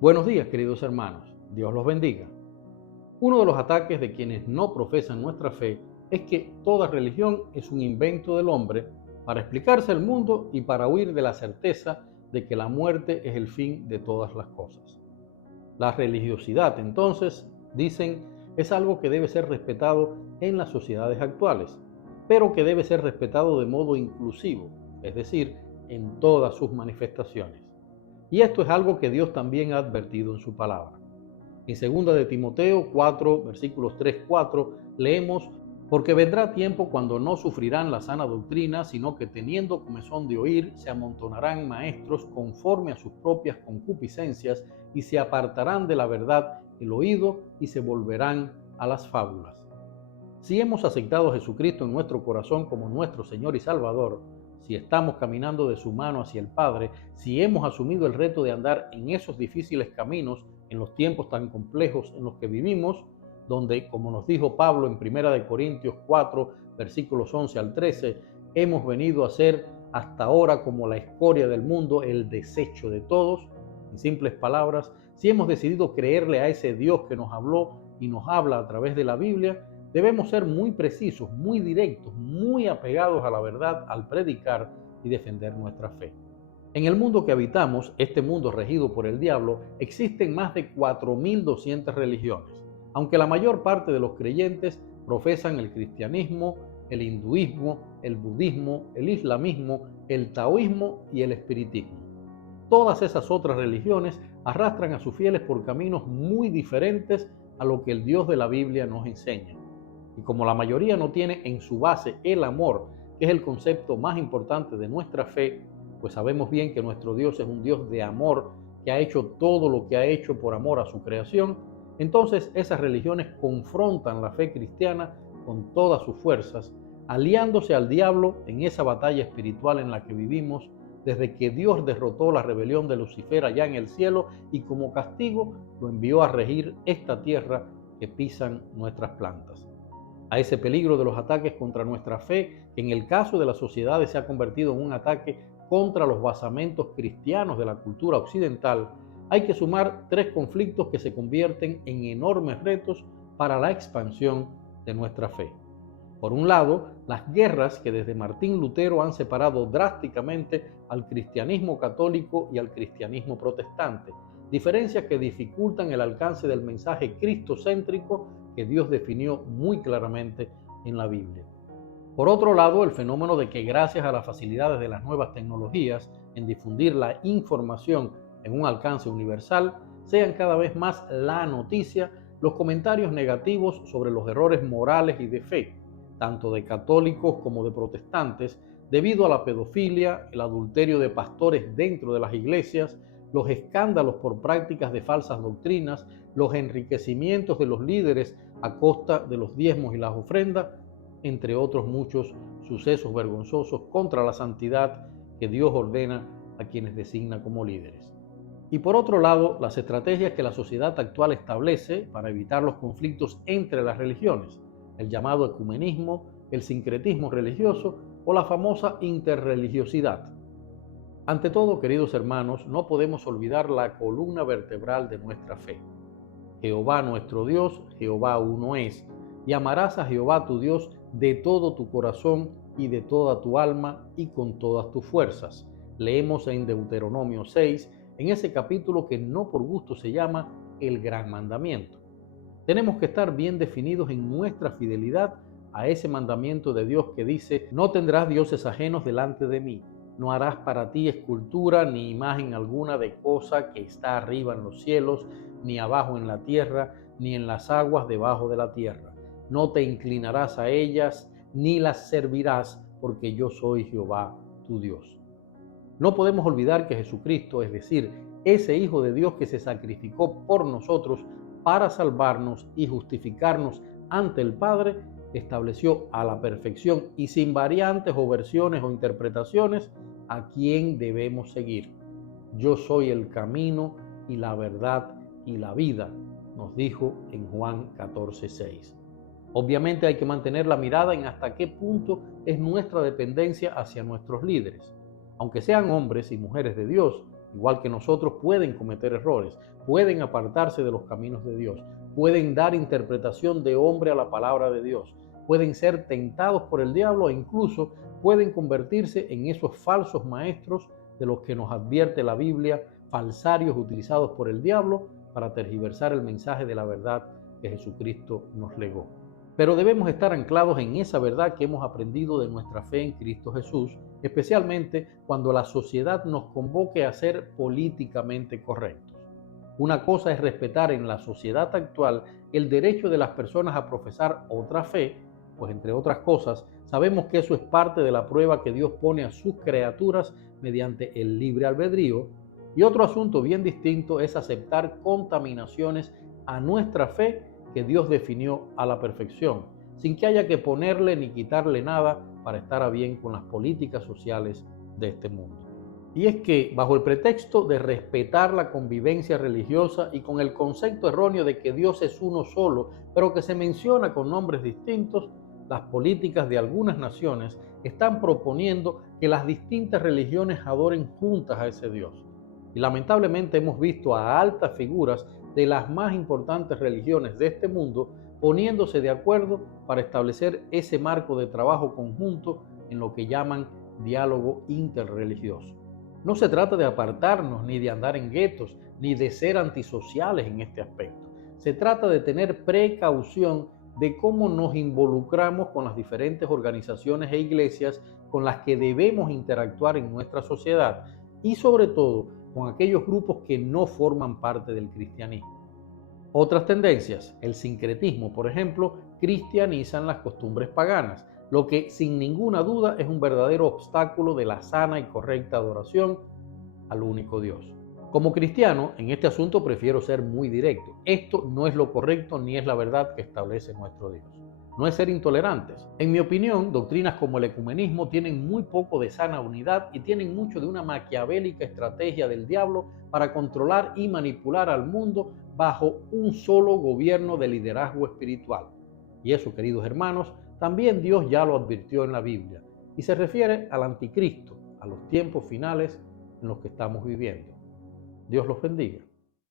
Buenos días, queridos hermanos. Dios los bendiga. Uno de los ataques de quienes no profesan nuestra fe es que toda religión es un invento del hombre para explicarse el mundo y para huir de la certeza de que la muerte es el fin de todas las cosas. La religiosidad, entonces, dicen, es algo que debe ser respetado en las sociedades actuales, pero que debe ser respetado de modo inclusivo, es decir, en todas sus manifestaciones. Y esto es algo que Dios también ha advertido en su palabra. En 2 de Timoteo 4, versículos 3-4, leemos: porque vendrá tiempo cuando no sufrirán la sana doctrina, sino que teniendo comezón de oír, se amontonarán maestros conforme a sus propias concupiscencias y se apartarán de la verdad el oído y se volverán a las fábulas. Si hemos aceptado a Jesucristo en nuestro corazón como nuestro Señor y Salvador, si estamos caminando de su mano hacia el Padre, si hemos asumido el reto de andar en esos difíciles caminos en los tiempos tan complejos en los que vivimos, donde, como nos dijo Pablo en 1 Corintios 4, versículos 11 al 13, hemos venido a ser hasta ahora como la escoria del mundo, el desecho de todos. En simples palabras, si hemos decidido creerle a ese Dios que nos habló y nos habla a través de la Biblia, debemos ser muy precisos, muy directos, muy apegados a la verdad al predicar y defender nuestra fe. En el mundo que habitamos, este mundo regido por el diablo, existen más de 4.200 religiones, aunque la mayor parte de los creyentes profesan el cristianismo, el hinduismo, el budismo, el islamismo, el taoísmo y el espiritismo. Todas esas otras religiones arrastran a sus fieles por caminos muy diferentes a lo que el Dios de la Biblia nos enseña. Y como la mayoría no tiene en su base el amor, que es el concepto más importante de nuestra fe, pues sabemos bien que nuestro Dios es un Dios de amor, que ha hecho todo lo que ha hecho por amor a su creación, entonces esas religiones confrontan la fe cristiana con todas sus fuerzas, aliándose al diablo en esa batalla espiritual en la que vivimos desde que Dios derrotó la rebelión de Lucifer allá en el cielo y como castigo lo envió a regir esta tierra que pisan nuestras plantas. A ese peligro de los ataques contra nuestra fe, que en el caso de las sociedades se ha convertido en un ataque contra los basamentos cristianos de la cultura occidental, hay que sumar tres conflictos que se convierten en enormes retos para la expansión de nuestra fe. Por un lado, las guerras que desde Martín Lutero han separado drásticamente al cristianismo católico y al cristianismo protestante, diferencias que dificultan el alcance del mensaje cristocéntrico que Dios definió muy claramente en la Biblia. Por otro lado, el fenómeno de que gracias a las facilidades de las nuevas tecnologías en difundir la información en un alcance universal, sean cada vez más la noticia los comentarios negativos sobre los errores morales y de fe, tanto de católicos como de protestantes, debido a la pedofilia, el adulterio de pastores dentro de las iglesias, los escándalos por prácticas de falsas doctrinas, los enriquecimientos de los líderes a costa de los diezmos y las ofrendas, entre otros muchos sucesos vergonzosos contra la santidad que Dios ordena a quienes designa como líderes. Y por otro lado, las estrategias que la sociedad actual establece para evitar los conflictos entre las religiones, el llamado ecumenismo, el sincretismo religioso o la famosa interreligiosidad. Ante todo, queridos hermanos, no podemos olvidar la columna vertebral de nuestra fe. Jehová nuestro Dios, Jehová uno es, y amarás a Jehová tu Dios de todo tu corazón y de toda tu alma y con todas tus fuerzas. Leemos en Deuteronomio 6, en ese capítulo que no por gusto se llama el Gran Mandamiento. Tenemos que estar bien definidos en nuestra fidelidad a ese mandamiento de Dios que dice: no tendrás dioses ajenos delante de mí, no harás para ti escultura ni imagen alguna de cosa que está arriba en los cielos, ni abajo en la tierra, ni en las aguas debajo de la tierra. No te inclinarás a ellas, ni las servirás, porque yo soy Jehová tu Dios. No podemos olvidar que Jesucristo, es decir, ese Hijo de Dios que se sacrificó por nosotros para salvarnos y justificarnos ante el Padre, estableció a la perfección y sin variantes o versiones o interpretaciones a quién debemos seguir. Yo soy el camino y la verdad y la vida, nos dijo en Juan 14:6. Obviamente hay que mantener la mirada en hasta qué punto es nuestra dependencia hacia nuestros líderes. Aunque sean hombres y mujeres de Dios, igual que nosotros, pueden cometer errores, pueden apartarse de los caminos de Dios, pueden dar interpretación de hombre a la palabra de Dios, pueden ser tentados por el diablo e incluso pueden convertirse en esos falsos maestros de los que nos advierte la Biblia, falsarios utilizados por el diablo para tergiversar el mensaje de la verdad que Jesucristo nos legó. Pero debemos estar anclados en esa verdad que hemos aprendido de nuestra fe en Cristo Jesús, especialmente cuando la sociedad nos convoque a ser políticamente correctos. Una cosa es respetar en la sociedad actual el derecho de las personas a profesar otra fe, pues entre otras cosas, sabemos que eso es parte de la prueba que Dios pone a sus criaturas mediante el libre albedrío, y otro asunto bien distinto es aceptar contaminaciones a nuestra fe que Dios definió a la perfección, sin que haya que ponerle ni quitarle nada para estar a bien con las políticas sociales de este mundo. Y es que, bajo el pretexto de respetar la convivencia religiosa y con el concepto erróneo de que Dios es uno solo, pero que se menciona con nombres distintos, las políticas de algunas naciones están proponiendo que las distintas religiones adoren juntas a ese Dios. Y lamentablemente hemos visto a altas figuras de las más importantes religiones de este mundo poniéndose de acuerdo para establecer ese marco de trabajo conjunto en lo que llaman diálogo interreligioso. No se trata de apartarnos, ni de andar en guetos, ni de ser antisociales en este aspecto. Se trata de tener precaución de cómo nos involucramos con las diferentes organizaciones e iglesias con las que debemos interactuar en nuestra sociedad y sobre todo con aquellos grupos que no forman parte del cristianismo. Otras tendencias, el sincretismo, por ejemplo, cristianizan las costumbres paganas, lo que sin ninguna duda es un verdadero obstáculo de la sana y correcta adoración al único Dios. Como cristiano, en este asunto prefiero ser muy directo. Esto no es lo correcto ni es la verdad que establece nuestro Dios. No es ser intolerantes. En mi opinión, doctrinas como el ecumenismo tienen muy poco de sana unidad y tienen mucho de una maquiavélica estrategia del diablo para controlar y manipular al mundo bajo un solo gobierno de liderazgo espiritual. Y eso, queridos hermanos, también Dios ya lo advirtió en la Biblia y se refiere al anticristo, a los tiempos finales en los que estamos viviendo. Dios los bendiga.